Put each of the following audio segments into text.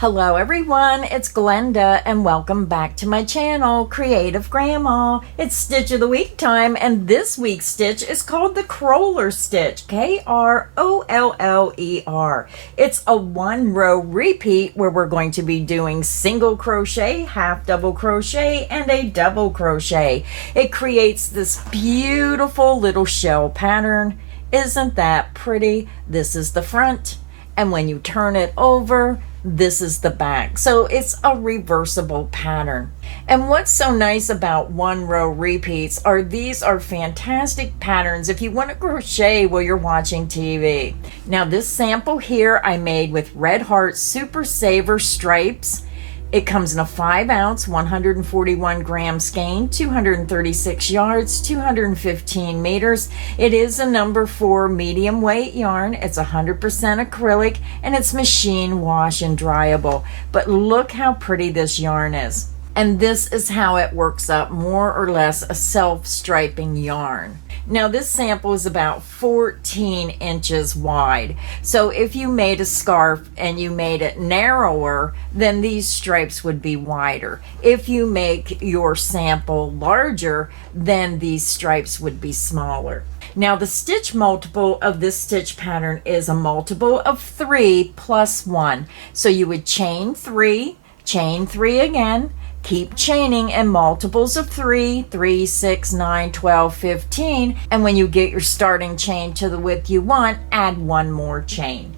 Hello everyone, it's Glenda and welcome back to my channel, Creative Grandma. It's Stitch of the Week time and this week's stitch is called the Kroller stitch, K-R-O-L-L-E-R. It's a 1-row repeat where we're going to be doing single crochet, half double crochet, and a double crochet. It creates this beautiful little shell pattern. Isn't that pretty? This is the front, and when you turn it over, this is the back. So it's a reversible pattern. And what's so nice about 1-row repeats are these are fantastic patterns if you want to crochet while you're watching TV. Now this sample here I made with Red Heart Super Saver stripes. It comes in a 5-ounce, 141-gram skein, 236 yards, 215 meters. It is a number 4 medium weight yarn. It's 100% acrylic and it's machine wash and dryable. But look how pretty this yarn is. And this is how it works up, more or less a self-striping yarn. Now this sample is about 14 inches wide. So if you made a scarf and you made it narrower, then these stripes would be wider. If you make your sample larger, then these stripes would be smaller. Now the stitch multiple of this stitch pattern is a multiple of 3 plus 1. So you would chain 3 again, keep chaining in multiples of 3, 3, 6, 9, 12, 15, and when you get your starting chain to the width you want, add 1 more chain.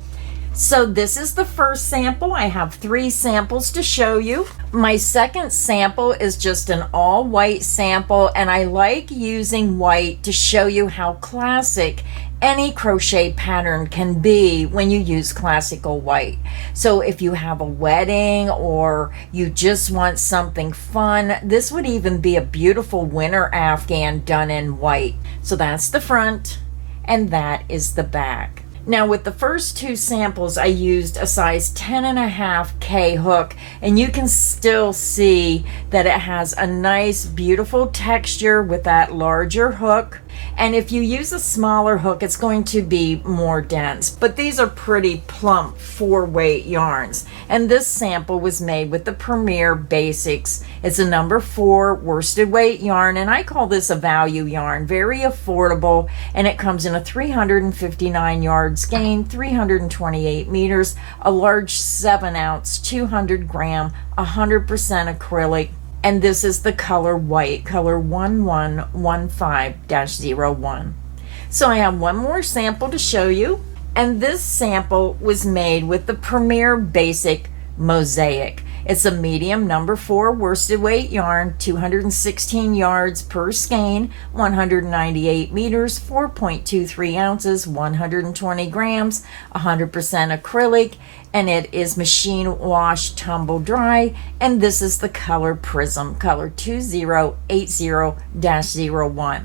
So this is the first sample. I have 3 samples to show you. My second sample is just an all white sample, and I like using white to show you how classic any crochet pattern can be when you use classical white. So if you have a wedding or you just want something fun, this would even be a beautiful winter afghan done in white. So that's the front and that is the back. Now with the first 2 samples I used a size 10.5 K hook, and you can still see that it has a nice beautiful texture with that larger hook. And if you use a smaller hook, it's going to be more dense. But these are pretty plump 4-weight yarns. And this sample was made with the Premier Basics. It's a number 4 worsted weight yarn, and I call this a value yarn. Very affordable, and it comes in a 359 yard skein, 328 meters, a large 7-ounce, 200-gram, 100% acrylic. And this is the color white, color 1115-01. So I have one more sample to show you, and this sample was made with the Premier Basic Mosaic. It's a medium number 4 worsted weight yarn, 216 yards per skein, 198 meters, 4.23 ounces, 120 grams, 100% acrylic, and it is machine wash tumble dry, and this is the color Prism, color 2080-01.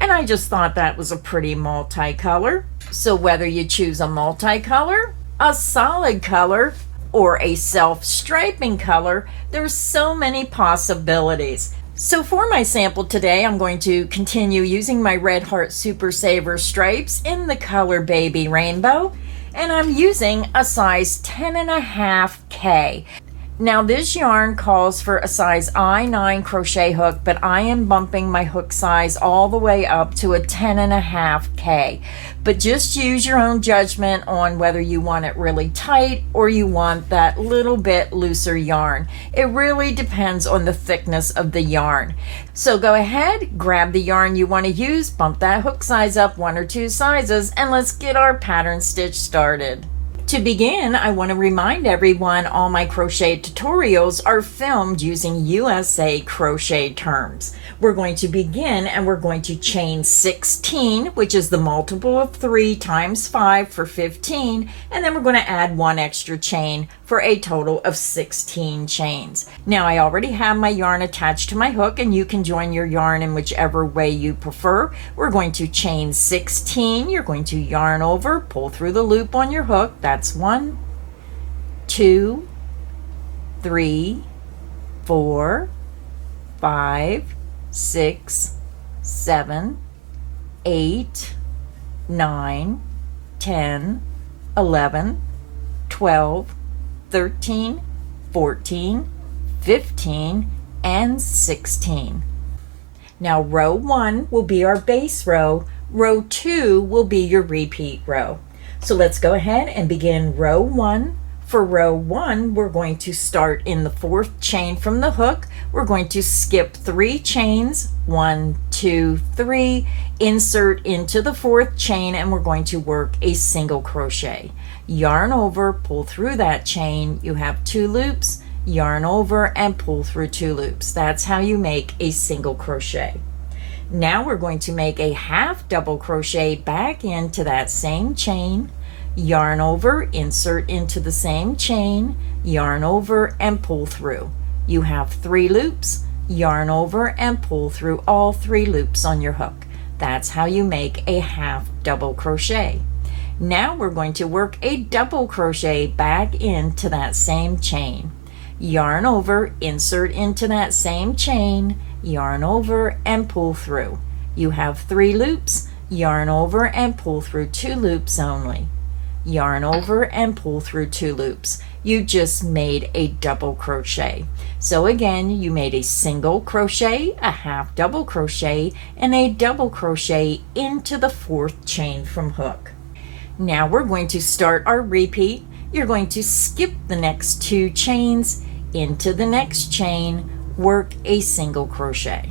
And I just thought that was a pretty multicolor. So whether you choose a multicolor, a solid color, or a self-striping color, there's so many possibilities. So for my sample today, I'm going to continue using my Red Heart Super Saver stripes in the color Baby Rainbow, and I'm using a size 10.5 K. Now this yarn calls for a size I9 crochet hook, but I am bumping my hook size all the way up to a 10.5 K. But just use your own judgment on whether you want it really tight or you want that little bit looser yarn. It really depends on the thickness of the yarn. So go ahead, grab the yarn you want to use, bump that hook size up 1 or 2 sizes, and let's get our pattern stitch started. To begin, I want to remind everyone all my crochet tutorials are filmed using USA crochet terms. We're going to begin and we're going to chain 16, which is the multiple of 3 times 5 for 15, and then we're going to add 1 extra chain for a total of 16 chains. Now I already have my yarn attached to my hook, and you can join your yarn in whichever way you prefer. We're going to chain 16. You're going to yarn over, pull through the loop on your hook. That's 1, 2, 3, 4, 5, 6, 7, 8, 9, 10, 11, 12, 13, 14, 15, and 16. Now row 1 will be our base row. Row 2 will be your repeat row. So let's go ahead and begin row 1. For row 1, we're going to start in the 4th chain from the hook. We're going to skip 3 chains, 1, 2, 3, insert into the 4th chain, and we're going to work a single crochet. Yarn over, pull through that chain. You have 2 loops, yarn over and pull through 2 loops. That's how you make a single crochet. Now we're going to make a half double crochet back into that same chain. Yarn over, insert into the same chain, yarn over and pull through. You have 3 loops, yarn over and pull through all 3 loops on your hook. That's how you make a half double crochet. Now we're going to work a double crochet back into that same chain. Yarn over, insert into that same chain, yarn over and pull through. You have 3 loops, yarn over and pull through 2 loops only. Yarn over and pull through 2 loops. You just made a double crochet. So again, you made a single crochet, a half double crochet, and a double crochet into the 4th chain from hook. Now we're going to start our repeat. You're going to skip the next 2 chains, into the next chain, work a single crochet.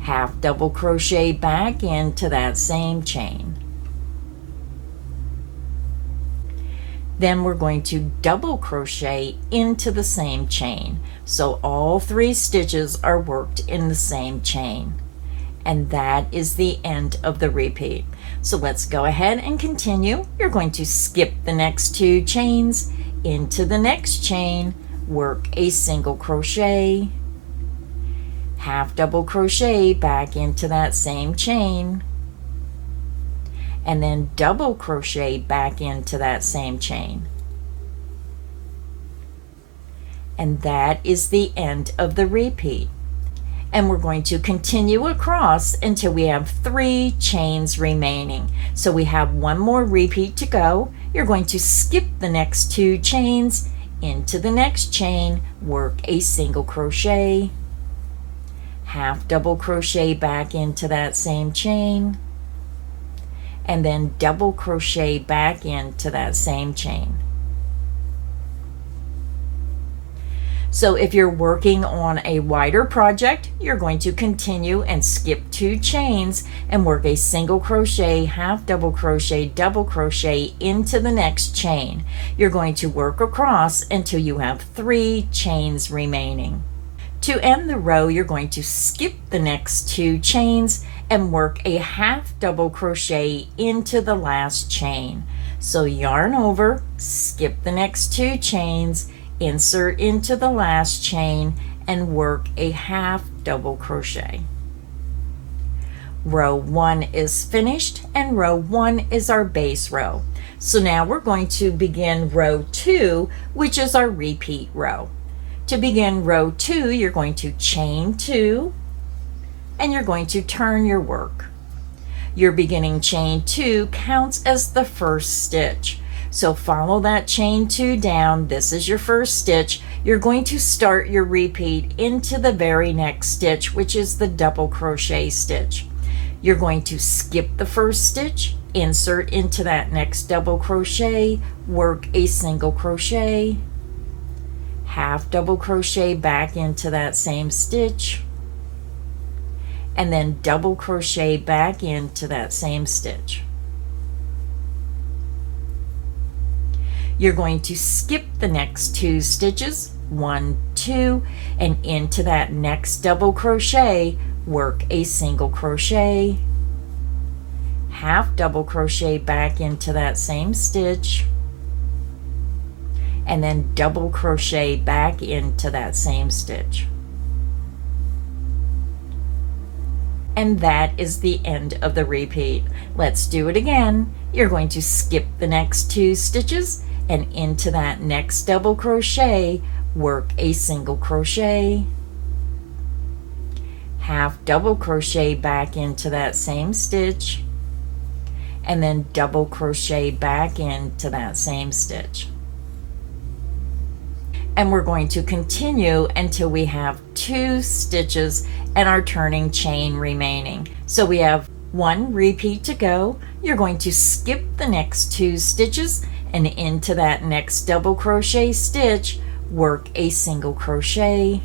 Half double crochet back into that same chain. Then we're going to double crochet into the same chain. So all 3 stitches are worked in the same chain. And that is the end of the repeat. So let's go ahead and continue. You're going to skip the next 2 chains, into the next chain, work a single crochet, half double crochet back into that same chain, and then double crochet back into that same chain. And that is the end of the repeat. And we're going to continue across until we have 3 chains remaining. So we have 1 more repeat to go. You're going to skip the next 2 chains, into the next chain, work a single crochet, half double crochet back into that same chain, and then double crochet back into that same chain. So if you're working on a wider project, you're going to continue and skip 2 chains and work a single crochet, half double crochet, double crochet into the next chain. You're going to work across until you have 3 chains remaining. To end the row, you're going to skip the next 2 chains and work a half double crochet into the last chain. So yarn over, skip the next 2 chains, insert into the last chain, and work a half double crochet. Row 1 is finished, and row 1 is our base row. So now we're going to begin row 2, which is our repeat row. To begin row 2, you're going to chain 2, and you're going to turn your work. Your beginning chain 2 counts as the first stitch. So follow that chain 2 down. This is your first stitch. You're going to start your repeat into the very next stitch, which is the double crochet stitch. You're going to skip the first stitch, insert into that next double crochet, work a single crochet, half double crochet back into that same stitch, and then double crochet back into that same stitch. You're going to skip the next 2 stitches, 1, 2, and into that next double crochet, work a single crochet, half double crochet back into that same stitch, and then double crochet back into that same stitch. And that is the end of the repeat. Let's do it again. You're going to skip the next 2 stitches, and into that next double crochet, work a single crochet, half double crochet back into that same stitch, and then double crochet back into that same stitch. and we're going to continue until we have 2 stitches and our turning chain remaining. So we have 1 repeat to go. You're going to skip the next 2 stitches and into that next double crochet stitch, work a single crochet,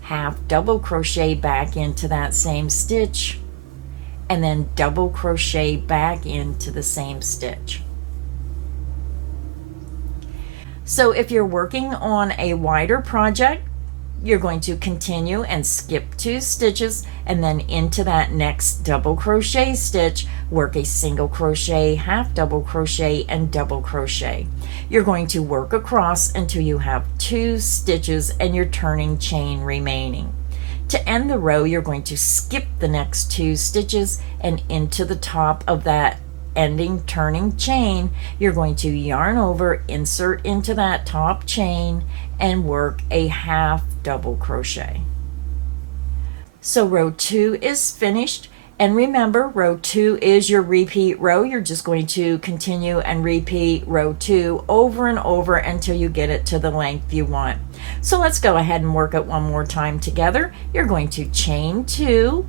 half double crochet back into that same stitch, and then double crochet back into the same stitch. So if you're working on a wider project, you're going to continue and skip 2 stitches and then into that next double crochet stitch, work a single crochet, half double crochet, and double crochet. You're going to work across until you have 2 stitches and your turning chain remaining. To end the row, you're going to skip the next 2 stitches and into the top of that ending turning chain, you're going to yarn over, insert into that top chain, and work a half double crochet. So row 2 is finished, and remember, row 2 is your repeat row. You're just going to continue and repeat row 2 over and over until you get it to the length you want. So let's go ahead and work it one more time together. You're going to chain 2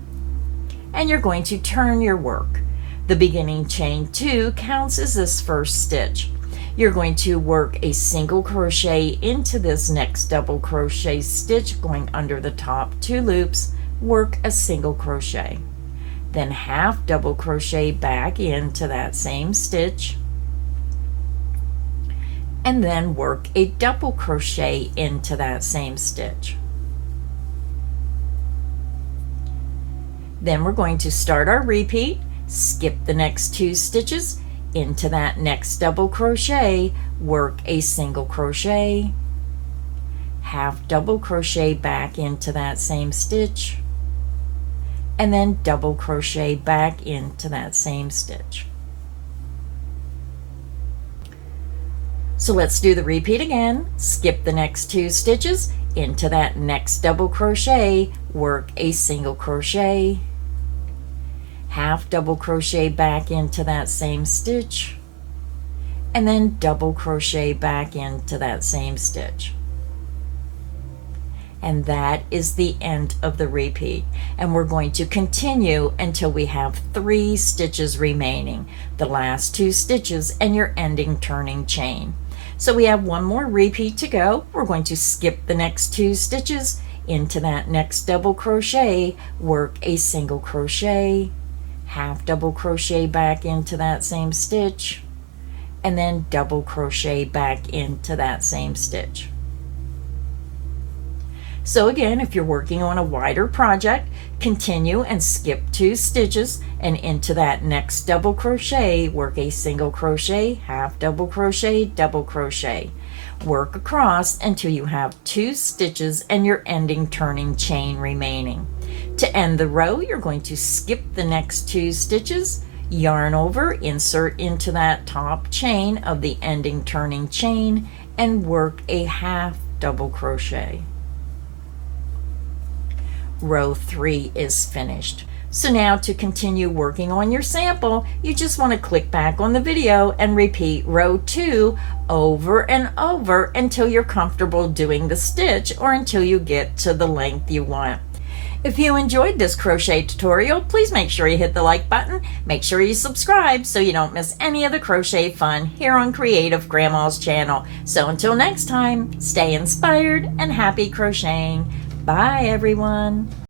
and you're going to turn your work. The beginning chain 2 counts as this first stitch. You're going to work a single crochet into this next double crochet stitch, going under the top 2 loops, work a single crochet, then half double crochet back into that same stitch, and then work a double crochet into that same stitch. Then we're going to start our repeat, skip the next 2 stitches, into that next double crochet, work a single crochet, half double crochet back into that same stitch, and then double crochet back into that same stitch. So let's do the repeat again. Skip the next 2 stitches, into that next double crochet, work a single crochet, half double crochet back into that same stitch, and then double crochet back into that same stitch. And that is the end of the repeat, and we're going to continue until we have 3 stitches remaining, the last 2 stitches and your ending turning chain. So we have 1 more repeat to go. We're going to skip the next 2 stitches, into that next double crochet, work a single crochet, half double crochet back into that same stitch, and then double crochet back into that same stitch. So again, if you're working on a wider project, continue and skip 2 stitches and into that next double crochet, work a single crochet, half double crochet, double crochet. Work across until you have 2 stitches and your ending turning chain remaining. To end the row, you're going to skip the next 2 stitches, yarn over, insert into that top chain of the ending turning chain, and work a half double crochet. Row 3 is finished. So now to continue working on your sample, you just want to click back on the video and repeat row 2 over and over until you're comfortable doing the stitch or until you get to the length you want. If you enjoyed this crochet tutorial, please make sure you hit the like button. Make sure you subscribe so you don't miss any of the crochet fun here on Creative Grandma's channel. So until next time, stay inspired and happy crocheting. Bye everyone.